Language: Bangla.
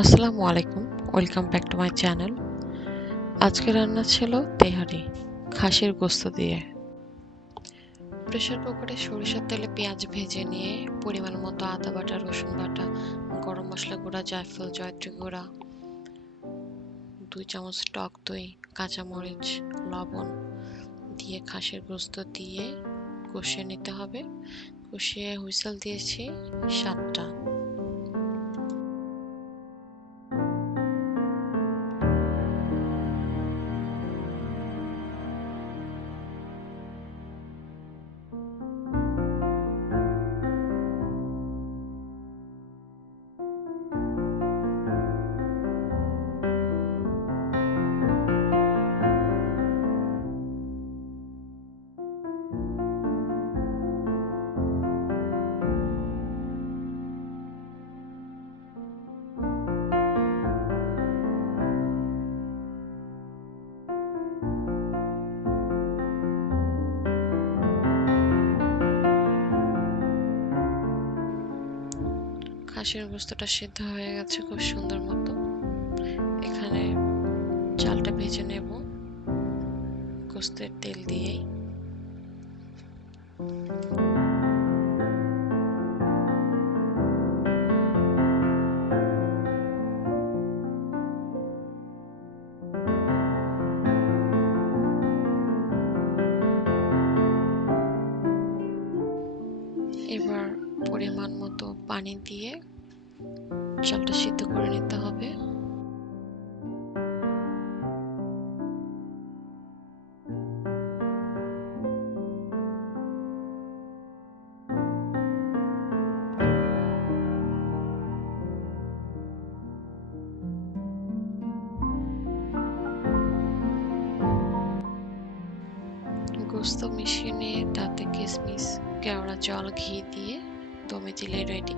আসসালামু আলাইকুম, welcome back to my channel. আজকে রান্না ছিল তেহারি খাসির গোস্ত দিয়ে। প্রেসার কুকারে সরিষার তেলে পেঁয়াজ ভেজে নিয়ে পরিমাণ মতো আদা বাটা, রসুন বাটা, গরম মশলা গুঁড়া, জায়ফল, জয়ত্রী গুঁড়া, 2 চামচ টক দই, কাঁচামরিচ, লবণ দিয়ে খাসির গোস্ত দিয়ে কষিয়ে নিতে হবে। কষিয়ে হুইসেল দিয়েছি 7টা। খাসির গোস্তটা সিদ্ধ হয়ে গেছে খুব সুন্দর মতো। এখানে চালটা ভেজে নেব গোস্তের তেল দিয়েই। এবার পরিমাণ মতো পানি দিয়ে চালটা সিদ্ধ করে নিতে হবে। গোস্ত মিশিয়ে নিয়ে তাতে কিশমিশ, কেওড়া জল, ঘি দিয়ে দমে দিলে রেডি।